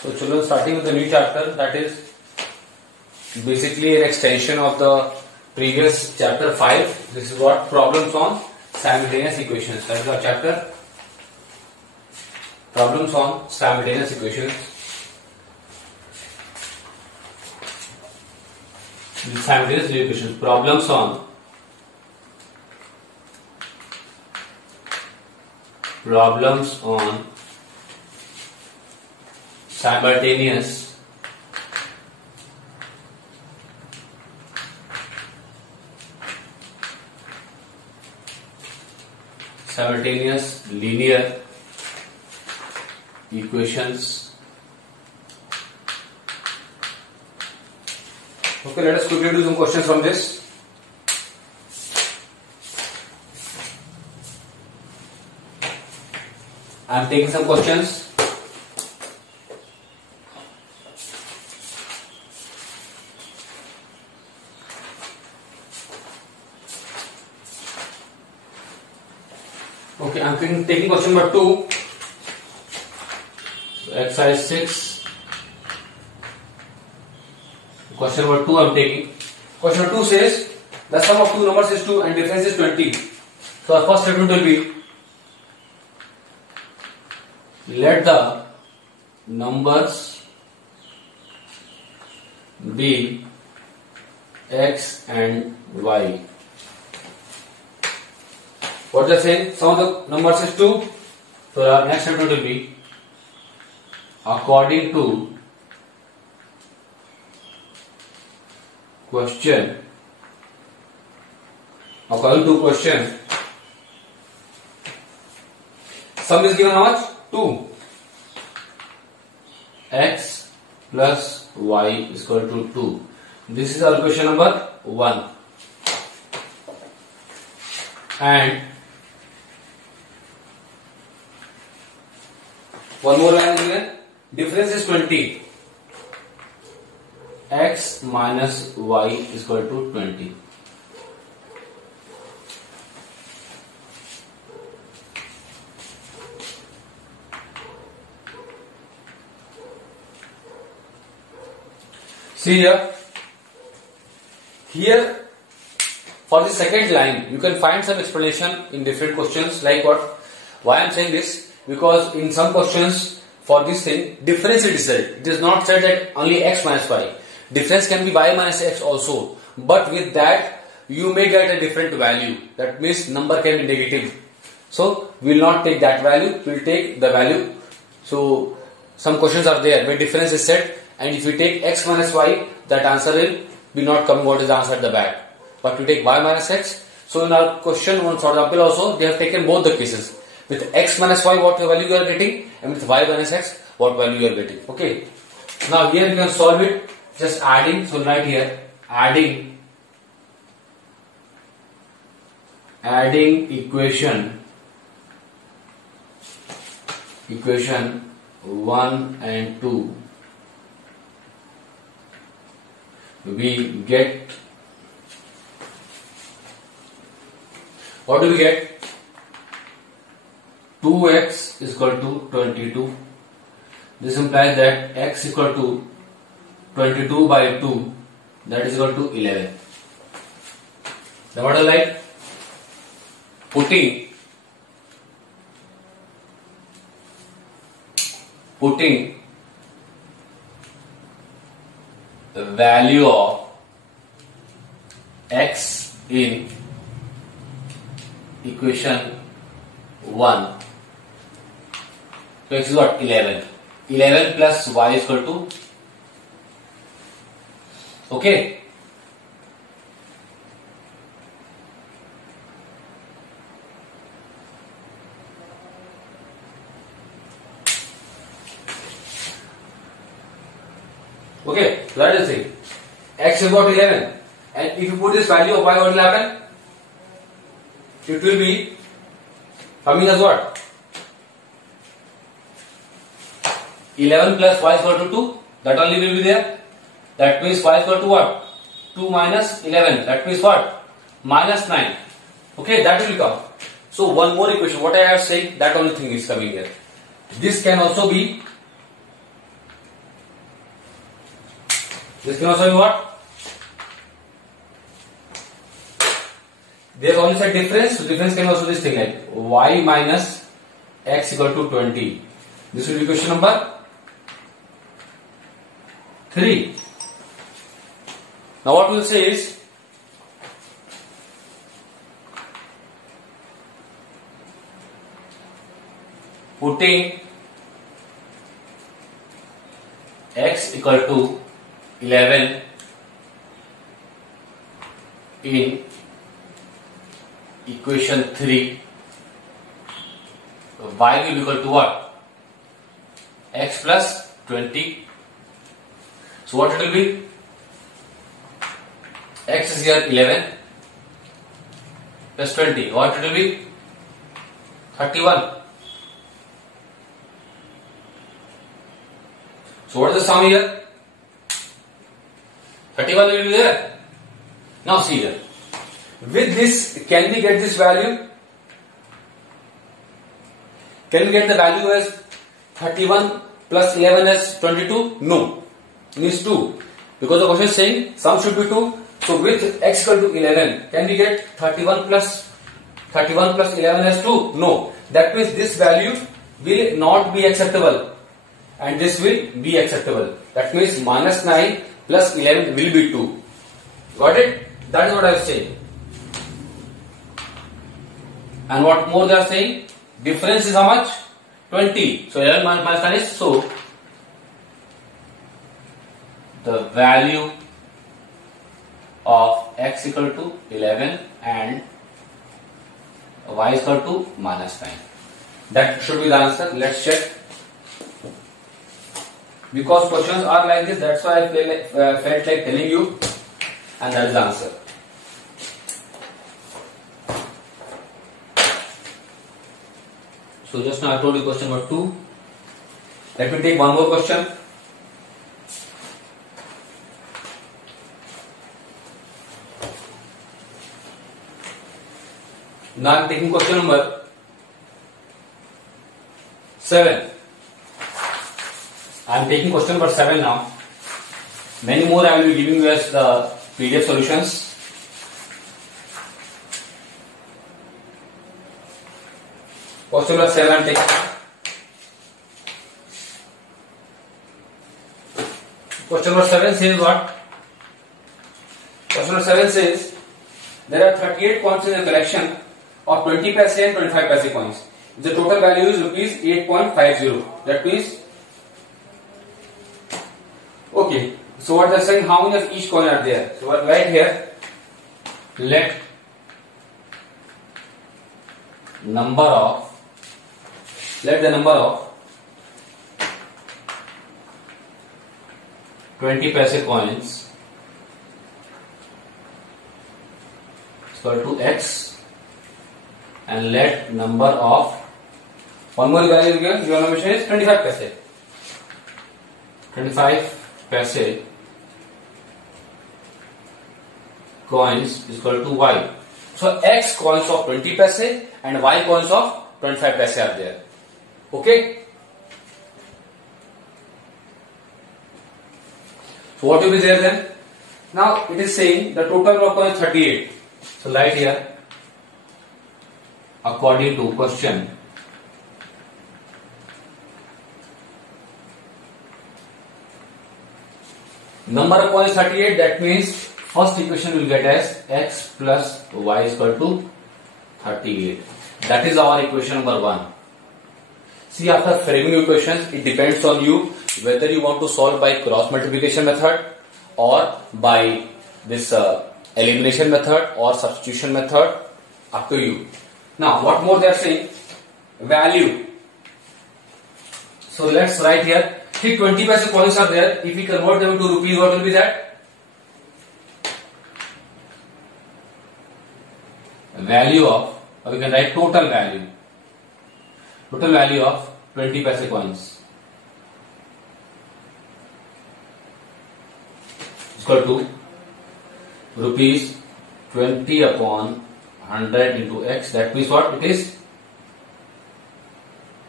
So children, starting with the new chapter, that is basically an extension of the previous chapter 5. This is what? Problems on simultaneous equations. That is our chapter. Problems on simultaneous equations. Simultaneous equations. Problems on simultaneous linear equations. Okay, let us quickly do some questions from this. I am taking some questions. Okay, I am taking question number 2. So exercise 6. Question number 2 I am taking. Question number 2 says the sum of two numbers is 2 and difference is 20. So our first statement will be, let the numbers be x and y. What they are saying? Sum of the numbers is 2. So our next statement will be, according to question, sum is given how much? 2. X plus y is equal to 2. This is our question number 1. And one more line is given. Difference is 20. X minus y is equal to 20. See here for the second line you can find some explanation in different questions, like what? Why I am saying this? Because in some questions for this thing difference is said. It is not said that only x minus y. Difference can be y minus x also, but with that you may get a different value. That means number can be negative. So we will not take that value, we will take the value. So some questions are there where difference is said, and if you take x minus y, that answer will be not coming what is the answer at the back. But you take y minus x. So in our question, for example, also they have taken both the cases. With x minus y, what value you are getting, and with y minus x, what value you are getting. Okay. Now here you can solve it just adding. So right here, adding equation 1 and 2. We get, what do we get? 2x is equal to 22. This implies that x is equal to 22 by 2, that is equal to 11. Now what I like? Putting the value of x in equation 1. So x is what? 11. 11 plus y is equal to, okay. Okay, so that is it. X is about 11. And if you put this value of y, what will happen? It will be coming as what? 11 plus y is equal to 2. That only will be there. That means y is equal to what? 2 minus 11. That means what? Minus 9. Okay, that will come. So one more equation, what I have said, that only thing is coming here. This can also be This can also be what? There is only a difference. So difference can also be this thing like y minus x equal to 20. This will be question number 3. Now what we will say is, putting x equal to 11 in equation 3, y will be equal to what? X plus 20. So what it will be? X is here 11 plus 20. What it will be? 31. So what is the sum here? 31 will be there. Now see here. With this, can we get this value? Can we get the value as 31 plus 11 as 22? No. It needs 2. Because the question is saying sum should be 2. So with x equal to 11, can we get 31 plus 11 as 2? No. That means this value will not be acceptable. And this will be acceptable. That means minus 9 plus 11 will be 2. Got it? That is what I was saying. And what more they are saying? Difference is how much? 20. So 11 minus 9 is, so the value of x equal to 11 and y is equal to minus 9. That should be the answer. Let's check. Because questions are like this, that's why I felt like telling you, and that is the answer. So just now I told you question number 2. Let me take one more question. Now I am taking question number 7. I am taking question number 7 now. Many more I will be giving you as the PDF solutions. Question number 7 I am taking. Question number 7 says what? Question number 7 says there are 38 coins in a collection of 20 paise and 25 paise coins. The total value is rupees 8.50. That means, okay, so what they are saying, how many of each coin are there? So right here, let the number of 20 paise coins is equal to x, and let number of, one more value given, your notation is 25 paise. 25 paise coins is equal to y. So x coins of 20 paise and y coins of 25 paise are there. Okay. So what will be there then? Now it is saying the total number of coins is 38. So write here, according to question, number of coins 38. That means first equation will get as x plus y is equal to 38. That is our equation number 1. See, after framing equations, it depends on you whether you want to solve by cross multiplication method or by this elimination method or substitution method. Up to you. Now, what more they are saying? Value. So let's write here. See, 20 paise coins are there. If we convert them to rupees, what will be that? Value of, or we can write total value. Total value of 20 paise coins is equal to rupees 20 upon 100 into x. That means what? It is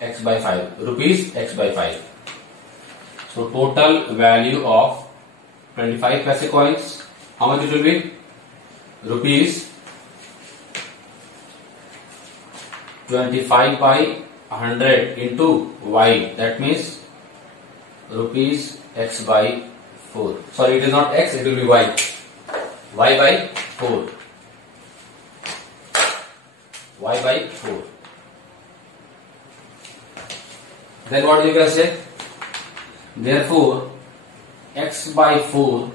x by 5. Rupees x by 5. So total value of 25 paise coins. How much it will be? Rupees 25 by 100 into y. That means rupees x by 4. Sorry, it is not x, it will be y. Y by 4. Y by 4. Then what you can say? Therefore, x by 4,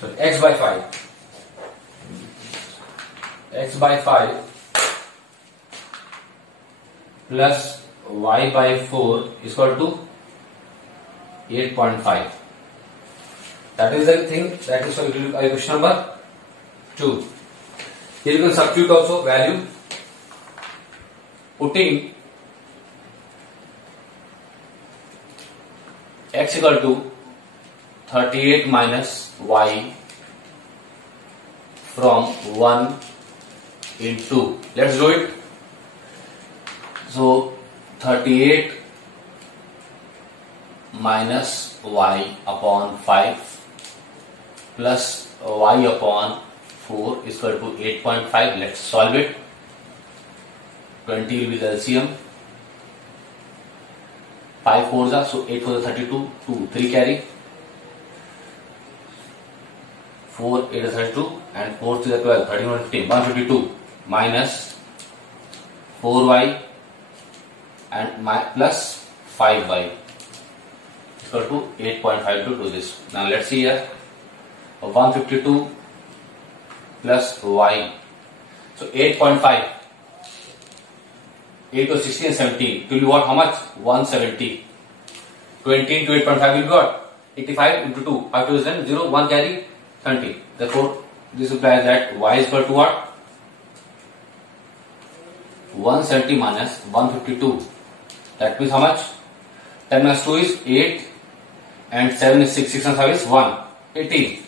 sorry, x by 5. X by 5 plus y by 4 is equal to 8.5. That is the thing, that is question number 2. Here you can substitute also value, putting x equal to 38 minus y from 1 into, let's do it. So 38 minus y upon 5 plus y upon 4 is equal to 8.5. Let's solve it. 20 will be the LCM. 5 4s are, so 8 4s are 32, 2, 3 carry. 4 8 is 32 and 4 3 is 12, 31 15, 152 minus 4y and plus 5y equal to 8.5 to do this. Now let's see here. 152 plus y. So 8.5. 8 to 16 and 17. It will be what? How much? 170. 20 into 8.5 will be what? 85 into 2. 5 2 is 10. 0. 1 carry 20. Therefore, this implies that y is equal to what? 170 minus 152. That means how much? 10 minus 2 is 8 and 7 is 6. 6 and 5 is 1. 18.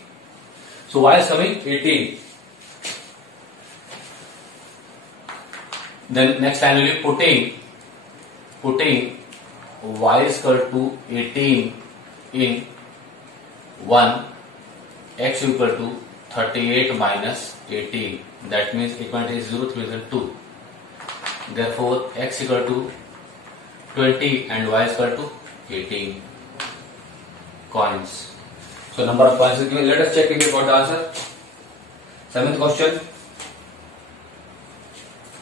So y is coming 18. Then next time we will be putting y is equal to 18 in 1, x is equal to 38 minus 18. That means equality is 0, 3 is 2. Therefore, x equal to 20 and y is equal to 18 coins. So number of coins is given. Let us check again what the answer. 7th question.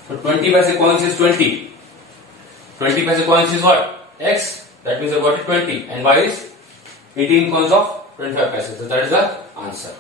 So 20 paise coins is 20. 20 paise coins is what? X. That means I got it 20. And y is 18 coins of 25 paise. So that is the answer.